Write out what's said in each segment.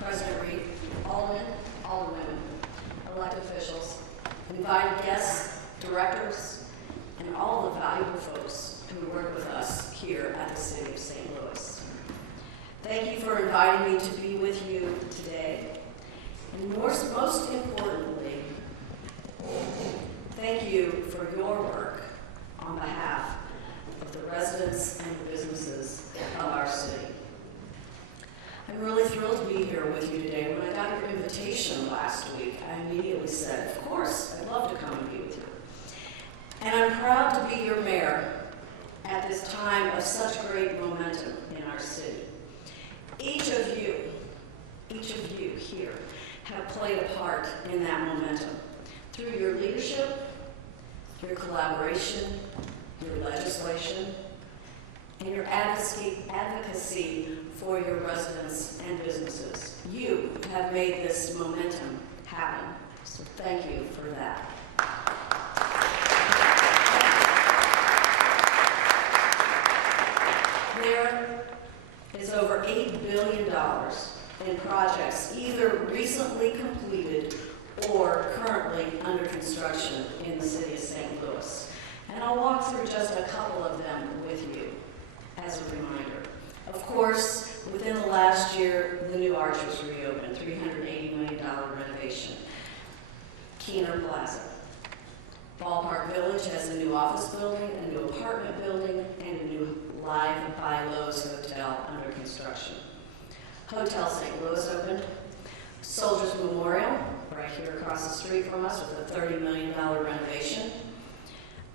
President Reed, Aldermen, Alderwomen, elected officials, invited guests, directors, and all the valuable folks who work with us here at the City of St. Louis. Thank you for inviting me to be with you today. And most importantly, thank you for your work on behalf of the residents and the businesses of our city. I'm really thrilled to be here with you today. When I got your invitation last week, I immediately said, of course, I'd love to come and be with you. And I'm proud to be your mayor at this time of such great momentum in our city. Each of you here have played a part in that momentum through your leadership, your collaboration, your legislation, and your advocacy for your residents and businesses. You have made this momentum happen, so thank you for that. There is over $8 billion in projects either recently completed or currently under construction in the city of St. Louis. And I'll walk through just a couple of them with you as a reminder. Of course, within the last year, the new Arch was reopened, $380 million renovation. Keener Plaza. Ballpark Village has a new office building, a new apartment building, and a new Live by Lowe's hotel under construction. Hotel St. Louis opened. Soldiers Memorial, right here across the street from us with a $30 million renovation.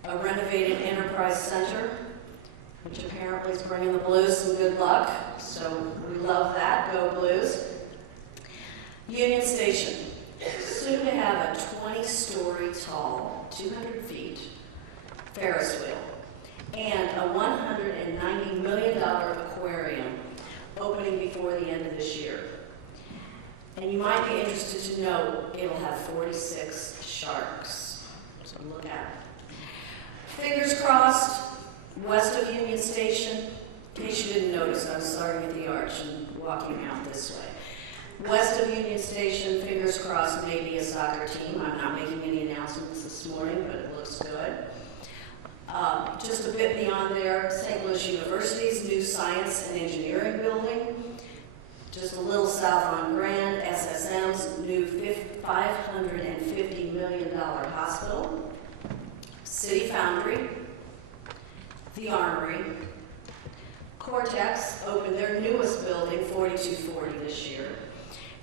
A renovated Enterprise Center, which apparently is bringing the Blues some good luck, so we love that, go Blues. Union Station, soon to have a 20-story tall, 200 feet, Ferris wheel, and a $190 million aquarium opening before the end of this year. And you might be interested to know it'll have 46 sharks, so look out. Fingers crossed, west of Union Station, in case you didn't notice, I was starting at the Arch and walking out this way. West of Union Station, fingers crossed, maybe a soccer team. I'm not making any announcements this morning, but it looks good. Just a bit beyond there, St. Louis University's new Science and Engineering building. Just a little south on Grand, SSM's new $550 million hospital. City Foundry, the Armory. Cortex opened their newest building, 4240, this year.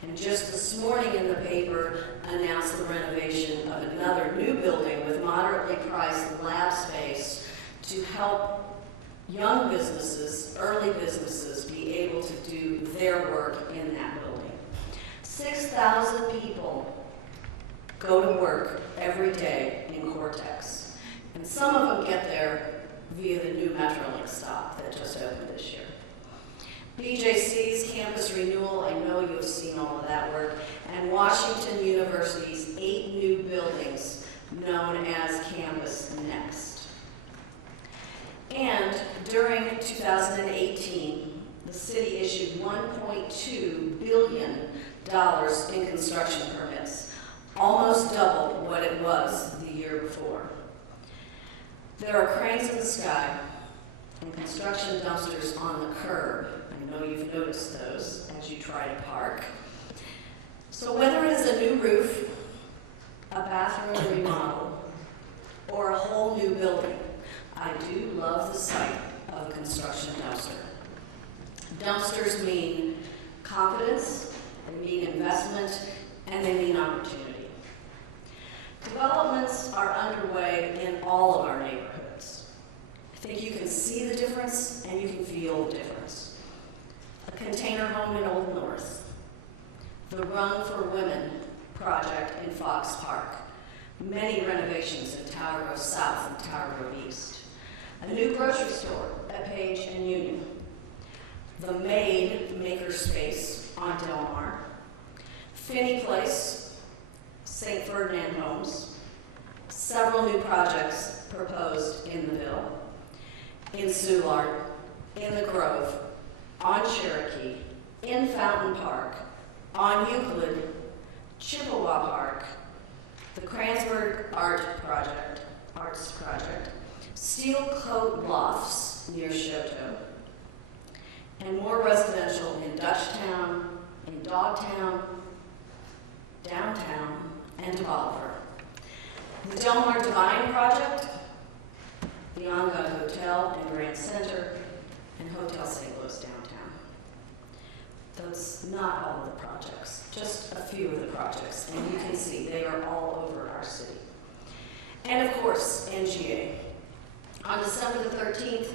And just this morning in the paper announced the renovation of another new building with moderately priced lab space to help young businesses, early businesses, be able to do their work in that building. 6,000 people go to work every day in Cortex. And some of them get there via the new Metrolink stop that just opened this year. BJC's campus renewal, I know you've seen all of that work, and Washington University's 8 new buildings known as Campus Next. And during 2018, the city issued $1.2 billion in construction permits, almost double what it was the year before. There are cranes in the sky and construction dumpsters on the curb. I know you've noticed those as you try to park. So whether it is a new roof, a bathroom remodel, or a whole new building, I do love the sight of a construction dumpster. Dumpsters mean confidence, they mean investment, and they mean opportunity. Developments are underway in all of our neighborhoods. I think you can see the difference and you can feel the difference. A container home in Old North, the Run for Women project in Fox Park, many renovations in Tower Grove South and Tower Grove East, a new grocery store at Page and Union, the Made Makerspace on Del Mar, Finney Place, St. Ferdinand Homes, several new projects proposed in the Ville, in Soulard, in the Grove, on Cherokee, in Fountain Park, on Euclid, Chippewa Park, the Kransberg Arts Project, Steel Coat Lofts near Shoto, and more residential in Dutchtown, in Dogtown, downtown, and Bolivar. The Del Mar Divine Project, the On-God Hotel and Grand Center, and Hotel St. Louis downtown. That's not all of the projects, just a few of the projects, and you can see they are all over our city. And of course, NGA. On December the 13th,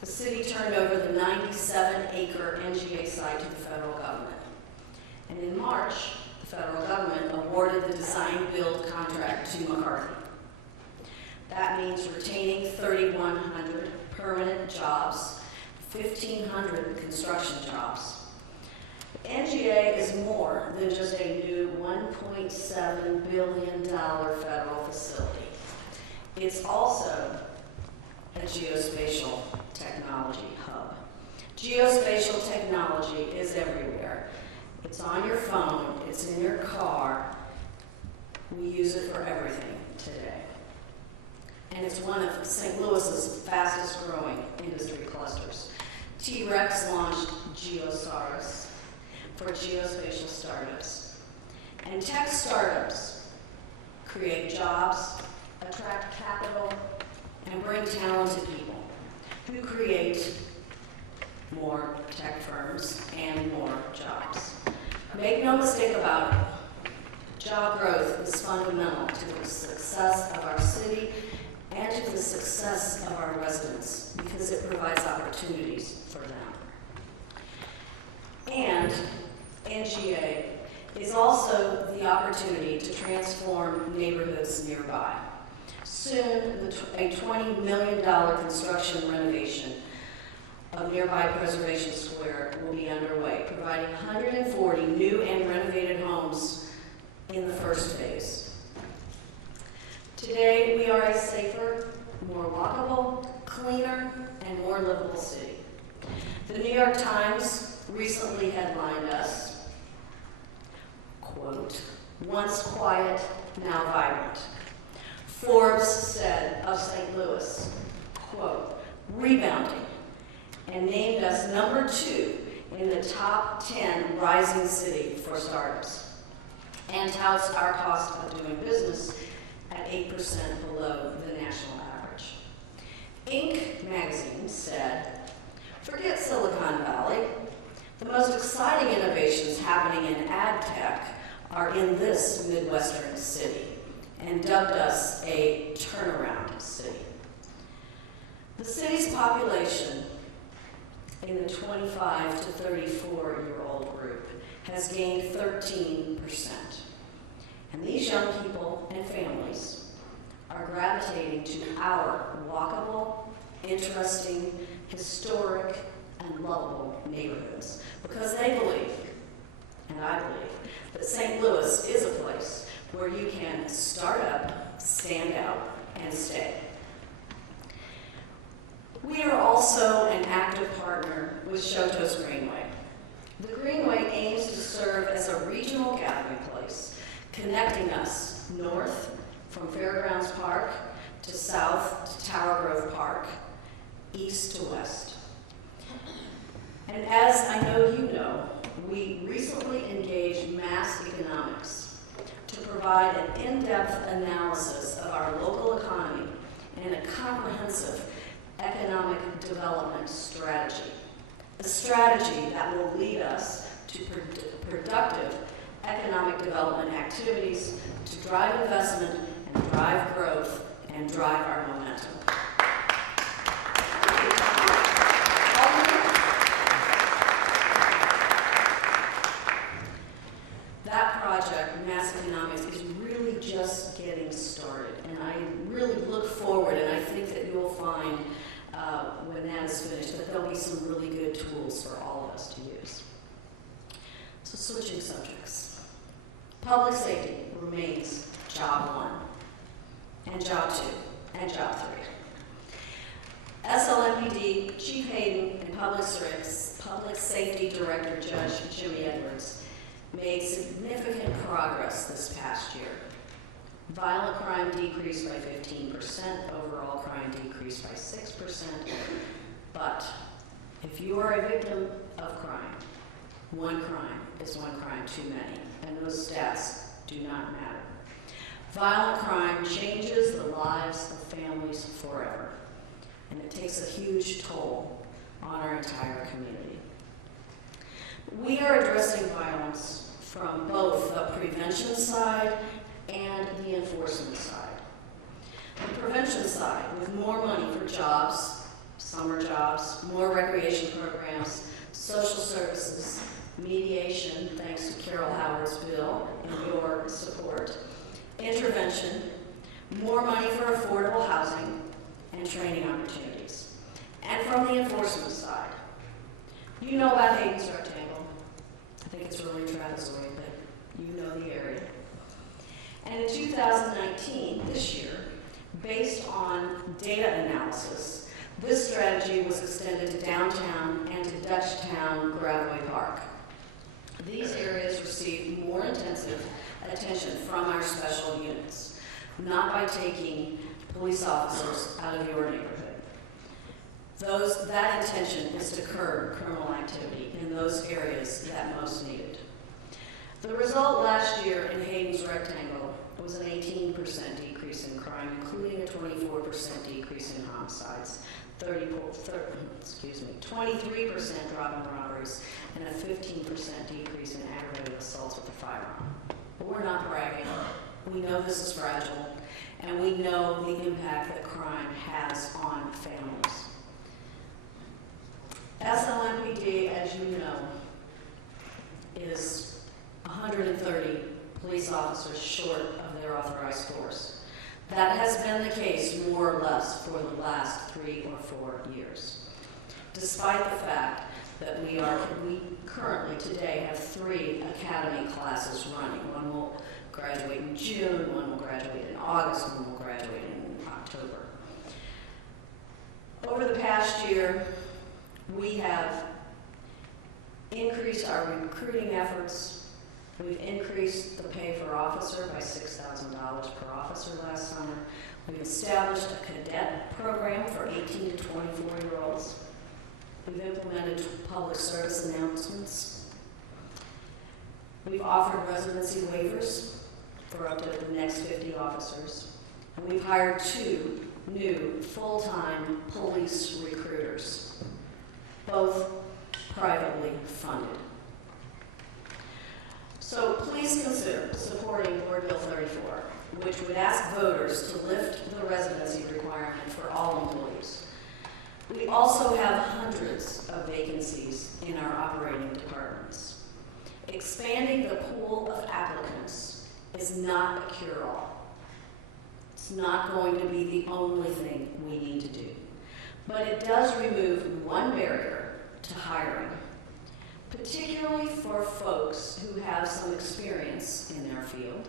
the city turned over the 97-acre NGA site to the federal government. And in March, the federal government awarded the design-build contract to McCarthy. That means retaining 3,100 permanent jobs, 1,500 construction jobs. NGA is more than just a new $1.7 billion federal facility. It's also a Geospatial Technology Hub. Geospatial technology is everywhere. It's on your phone, it's in your car. We use it for everything today. And it's one of St. Louis's fastest growing industry clusters. T-Rex launched Geosaurus for geospatial startups. And tech startups create jobs, attract capital, and bring talented people who create more tech firms and more jobs. Make no mistake about it, job growth is fundamental to the success of our city and to the success of our residents because it provides opportunities for them. And NGA is also the opportunity to transform neighborhoods nearby. Soon, a $20 million construction renovation of nearby Preservation Square will be underway, providing 140 new and renovated homes in the first phase. Today, we are a safer, more walkable, cleaner, and more livable city. The New York Times recently headlined us, quote, "Once quiet, now vibrant." Forbes said of St. Louis, quote, "Rebounding," and named us #2 in the top 10 rising city for startups, and touts our cost of doing business at 8% below the national average. Inc. magazine said, "Forget Silicon Valley. The most exciting innovations happening in ad tech are in this Midwestern city," and dubbed us a turnaround city. The city's population in the 25 to 34-year-old group has gained 13%. And these young people and families are gravitating to our walkable, interesting, historic, and lovable neighborhoods because they believe, and I believe, that St. Louis is a place where you can start up, stand out, and stay. We are also an active partner with Shoto's Greenway. The Greenway aims to serve as a regional gathering place, connecting us north from Fairgrounds Park to south to Tower Grove Park, east to west. And as I know you know, we recently engaged Mass Economics to provide an in-depth analysis of our local economy and a comprehensive economic development strategy. A strategy that will lead us to productive economic development activities to drive investment and drive growth and drive our momentum. That project, Mass Economics, is really just getting started, and I really look forward, and I think that you'll find when that is finished that there'll be some really good tools for all of us to use. So switching subjects. Public safety remains job 1, and job 2, and job 3. SLMPD Chief Hayden and Public Safety Director Judge Jimmy Edwards made significant progress this past year. Violent crime decreased by 15%, overall crime decreased by 6%, but if you are a victim of crime, one crime is one crime too many, and those stats do not matter. Violent crime changes the lives of families forever, and it takes a huge toll on our entire community. We are addressing violence from both the prevention side and the enforcement side. The prevention side, with more money for jobs, summer jobs, more recreation programs, social services, mediation, thanks to Carol Howard's bill and your support, intervention, more money for affordable housing, and training opportunities. And from the enforcement side, you know about Hayden's Rectangle. I think it's really trapezoid, but you know the area. And in 2019, this year, based on data analysis, this strategy was extended to downtown and to Dutchtown Graveway Park. These areas receive more intensive attention from our special units, not by taking police officers out of your neighborhood. That intention is to curb criminal activity in those areas that most need it. The result last year in Hayden's Rectangle was an 18% decrease in crime, including a 24% decrease in homicides, 23% drop in robberies, and a 15% decrease in aggravated assaults with a firearm. But we're not bragging. We know this is fragile, and we know the impact that crime has on families. SLMPD, as you know, is 130 police officers short of their authorized force. That has been the case more or less for the last 3 or 4 years, despite the fact that we currently today have 3 academy classes running. One will graduate in June, one will graduate in August, one will graduate in October. Over the past year, we have increased our recruiting efforts. We've increased the pay for officer by $6,000 per officer last summer. We've established a cadet program for 18 to 24-year-olds. We've implemented public service announcements. We've offered residency waivers for up to the next 50 officers. And we've hired 2 new full-time police recruiters, both privately funded. So please consider supporting Board Bill 34, which would ask voters to lift the residency requirement for all employees. We also have hundreds of vacancies in our operating departments. Expanding the pool of applicants is not a cure-all. It's not going to be the only thing we need to do. But it does remove one barrier to hiring, particularly for folks who have some experience in their field,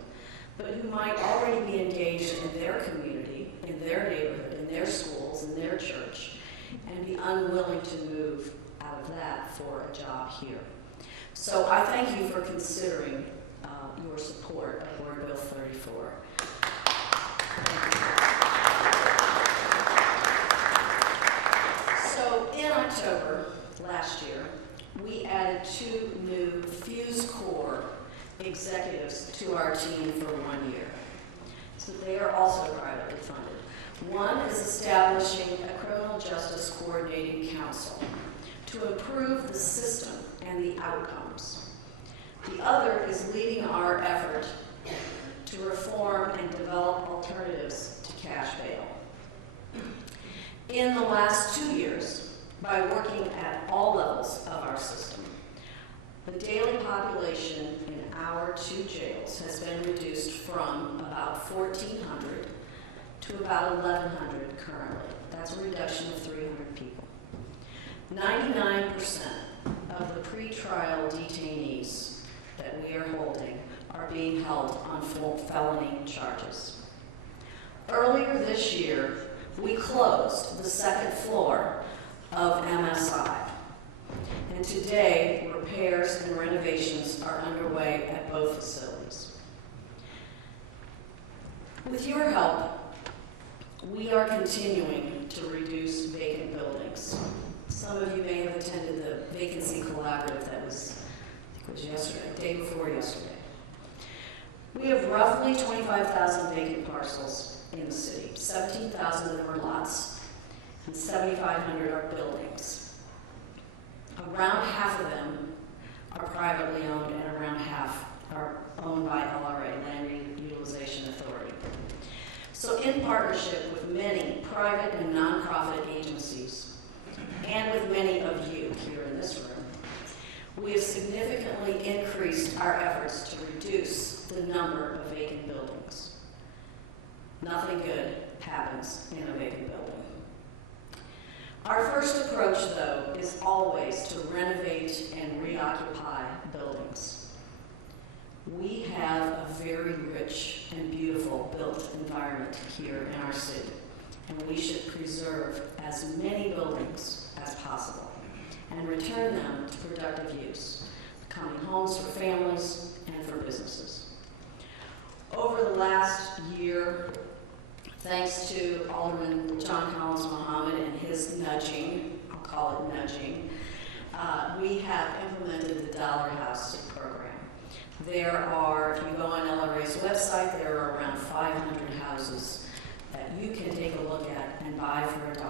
but who might already be engaged in their community, in their neighborhood, in their schools, in their church, and be unwilling to move out of that for a job here. So I thank you for considering your support of Board Bill 34. So in October last year, we added 2 new Fuse Corps executives to our team for 1 year. So they are also privately funded. One is establishing a criminal justice coordinating council to improve the system and the outcomes. The other is leading our effort to reform and develop alternatives to cash bail. In the last 2 years, by working at all levels of our system, the daily population in our 2 jails has been reduced from about 1,400 to about 1,100 currently. That's a reduction of 300 people. 99% of the pretrial detainees that we are holding are being held on full felony charges. Earlier this year, we closed the 2nd floor of MSI. And today, we're repairs and renovations are underway at both facilities. With your help, we are continuing to reduce vacant buildings. Some of you may have attended the vacancy collaborative that was, I think it was yesterday, day before yesterday. We have roughly 25,000 vacant parcels in the city. 17,000 of them are lots, and 7,500 are buildings. Around half of them are privately owned, and around half are owned by LRA, Land Utilization Authority. So in partnership with many private and nonprofit agencies, and with many of you here in this room, we have significantly increased our efforts to reduce the number of vacant buildings. Nothing good happens in a vacant building. Our first approach, though, is always to renovate and reoccupy buildings. We have a very rich and beautiful built environment here in our city, and we should preserve as many buildings as possible and return them to productive use, becoming homes for families and for businesses. Over the last year, thanks to Alderman John Collins Muhammad and his nudging, I'll call it nudging, we have implemented the Dollar House program. There are, if you go on LRA's website, there are around 500 houses that you can take a look at and buy for $1.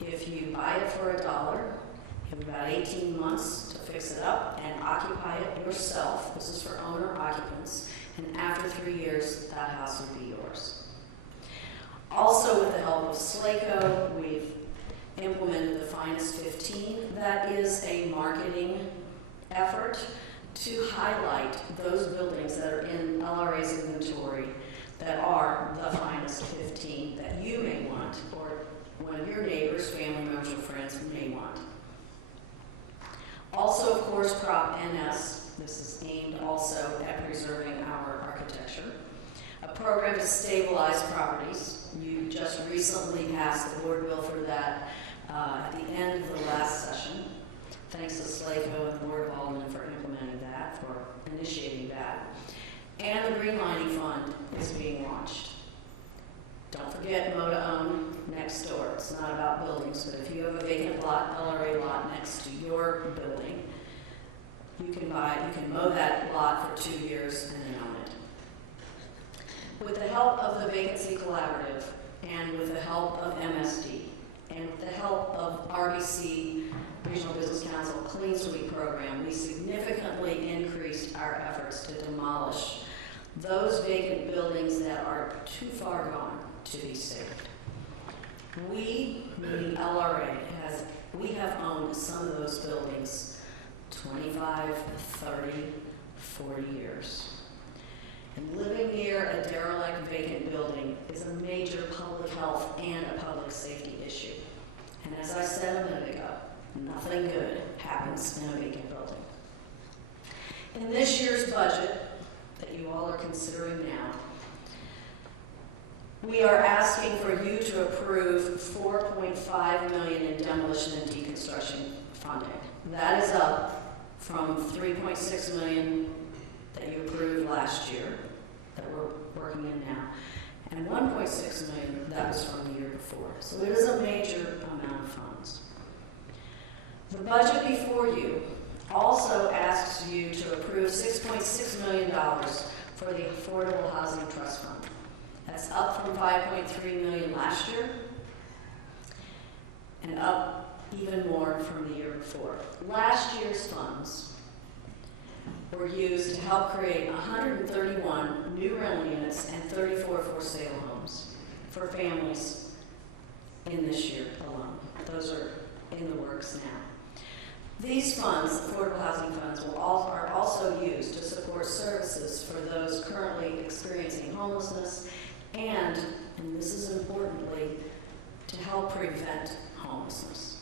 If you buy it for $1, you have about 18 months to fix it up and occupy it yourself. This is for owner occupants. And after 3 years, that house will be yours. Also, with the help of SLACO, we've implemented the Finest 15. That is a marketing effort to highlight those buildings that are in LRA's inventory that are the Finest 15 that you may want, or one of your neighbors, family members, or friends may want. Also, of course, Prop NS. This is aimed also at preserving our architecture. A program to stabilize properties. You just recently passed the board bill for that at the end of the last session. Thanks to SLACO and the Board of Aldermen for implementing that, for initiating that. And the Green Lining Fund is being launched. Don't forget Mow to Own next door. It's not about buildings, but if you have a vacant lot, LRA lot next to your building, you can mow that lot for 2 years and then own it. With the help of the Vacancy Collaborative, and with the help of MSD, and with the help of RBC, Regional Business Council Clean Sweep program, we significantly increased our efforts to demolish those vacant buildings that are too far gone to be saved. We, meaning LRA, we have owned some of those buildings 25, 30, 40 years. And living near a derelict vacant building is a major public health and a public safety issue. And as I said a minute ago, nothing good happens in a vacant building. In this year's budget that you all are considering now, we are asking for you to approve $4.5 million in demolition and deconstruction funding. That is up from $3.6 million that you approved last year, that we're working in now, and $1.6 million that was from the year before. So it is a major amount of funds. The budget before you also asks you to approve $6.6 million for the Affordable Housing Trust Fund. That's up from $5.3 million last year, and up even more from the year before. Last year's funds were used to help create 131 new rental units and 34 for sale homes for families in this year alone. Those are in the works now. These funds, affordable housing funds, are also used to support services for those currently experiencing homelessness and this is importantly, to help prevent homelessness.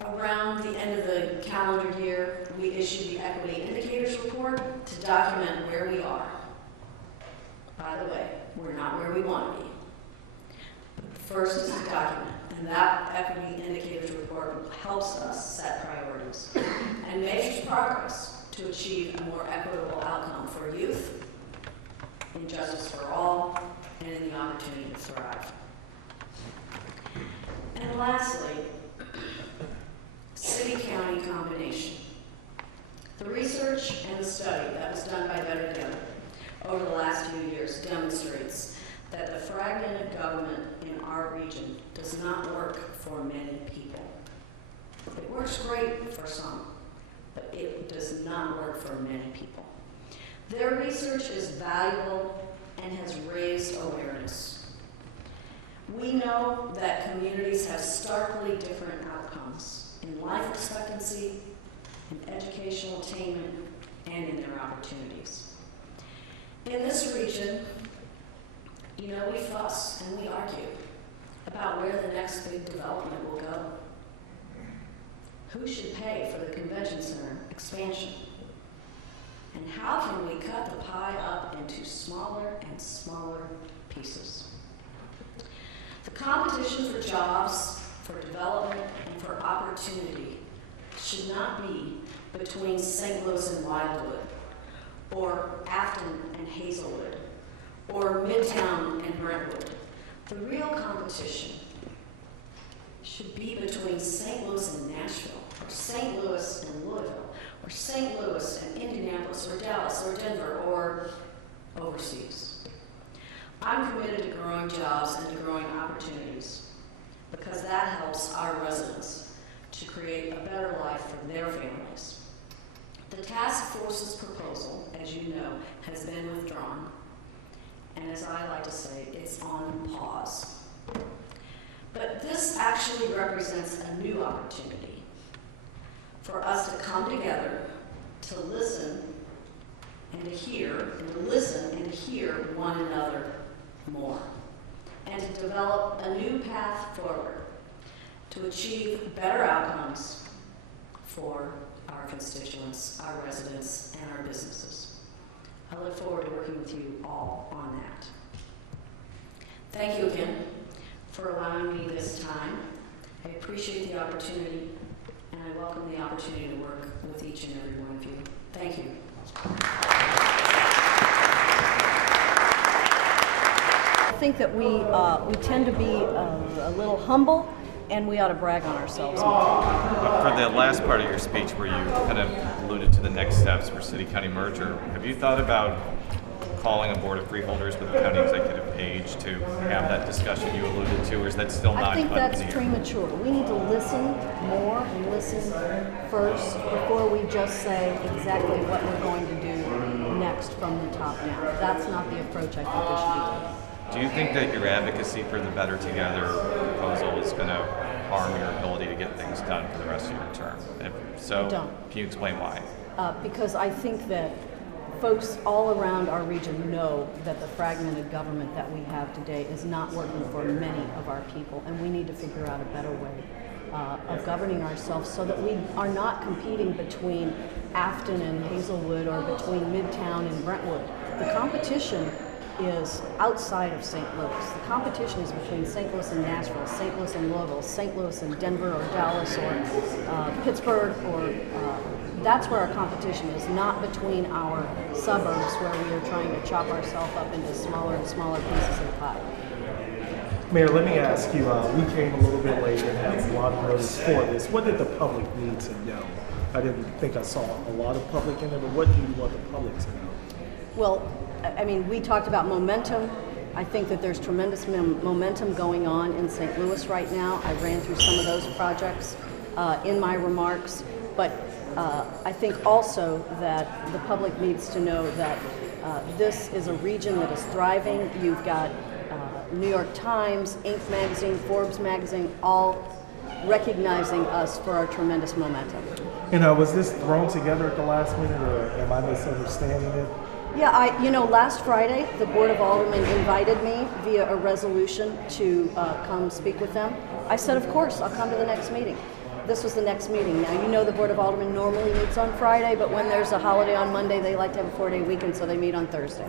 Around the end of the calendar year, we issued the Equity Indicators Report to document where we are. By the way, we're not where we want to be. But first is to document. And that equity indicators report helps us set priorities and measures progress to achieve a more equitable outcome for youth, in justice for all, and in the opportunity to thrive. And lastly, city-county combination. The research and the study that was done by Better Together over the last few years demonstrates that the fragmented government in our region does not work for many people. It works great for some, but it does not work for many people. Their research is valuable and has raised awareness. We know that communities have starkly different outcomes in life expectancy, in educational attainment, and in their opportunities. In this region, you know, we fuss and we argue about where the next big development will go. Who should pay for the convention center expansion? And how can we cut the pie up into smaller and smaller pieces? The competition for jobs, for development, and for opportunity should not be between St. Louis and Wildwood, or Afton and Hazelwood, or Midtown and Brentwood. The real competition should be between St. Louis and Nashville, or St. Louis and Louisville, or St. Louis and Indianapolis, or Dallas, or Denver, or overseas. I'm committed to growing jobs and to growing opportunities because that helps our residents to create a better life for their families. The task force's proposal, as you know, has been withdrawn, and as I like to say, it's on pause. But this actually represents a new opportunity for us to come together, to listen and to hear, and to listen and to hear one another more, and to develop a new path forward to achieve better outcomes for our constituents, our residents, and our businesses. I look forward to working with you all on that. Thank you again for allowing me this time. I appreciate the opportunity, and I welcome the opportunity to work with each and every one of you. Thank you. I think that we tend to be a little humble, and we ought to brag on ourselves more. For the last part of your speech where you kind of alluded to the next steps for city-county merger, have you thought about calling a board of freeholders with the county executive page to have that discussion you alluded to, or is that still not? I think that's premature. We need to listen more and listen first before we just say exactly what we're going to do next from the top down. That's not the approach I think we should be taking. Do you think that your advocacy for the Better Together proposal is going to harm your ability to get things done for the rest of your term? If so, I don't. Can you explain why? Because I think that folks all around our region know that the fragmented government that we have today is not working for many of our people, and we need to figure out a better way of governing ourselves so that we are not competing between Afton and Hazelwood or between Midtown and Brentwood. The competition is outside of St. Louis. The competition is between St. Louis and Nashville, St. Louis and Louisville, St. Louis and Denver or Dallas or Pittsburgh, or that's where our competition is, not between our suburbs where we are trying to chop ourselves up into smaller and smaller pieces of the pie. Mayor, let me ask you, we came a little bit late and had a lot of notice for this. What did the public need to know? I didn't think I saw a lot of public in there, but what do you want the public to know? Well, I mean, we talked about momentum. I think that there's tremendous momentum going on in St. Louis right now. I ran through some of those projects in my remarks, but I think also that the public needs to know that this is a region that is thriving. You've got New York Times, Inc. magazine, Forbes magazine, all recognizing us for our tremendous momentum. And was this thrown together at the last minute, or am I misunderstanding it? Yeah, last Friday, the Board of Aldermen invited me via a resolution to come speak with them. I said, of course, I'll come to the next meeting. This was the next meeting. Now, you know the Board of Aldermen normally meets on Friday, but when there's a holiday on Monday, they like to have a 4-day weekend, so they meet on Thursday.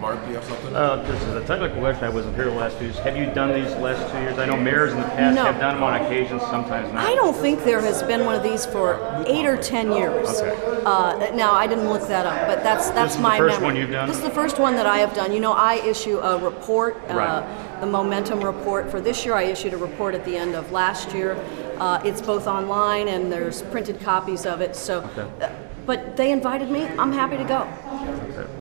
Mark, Mark, do you have something? This is a technical question. I wasn't here the last 2 years. Have you done these last 2 years? I know mayors in the past No. have done them on occasion, sometimes not. I don't think there has been one of these for 8 or 10 years. Okay. Now, I didn't look that up, but that's This is the my first memory. one you've done? This is the first one that I have done. You know, I issue a report, Right. the Momentum report for this year. I issued a report at the end of last year. It's both online and there's printed copies of it. So, but they invited me. I'm happy to go.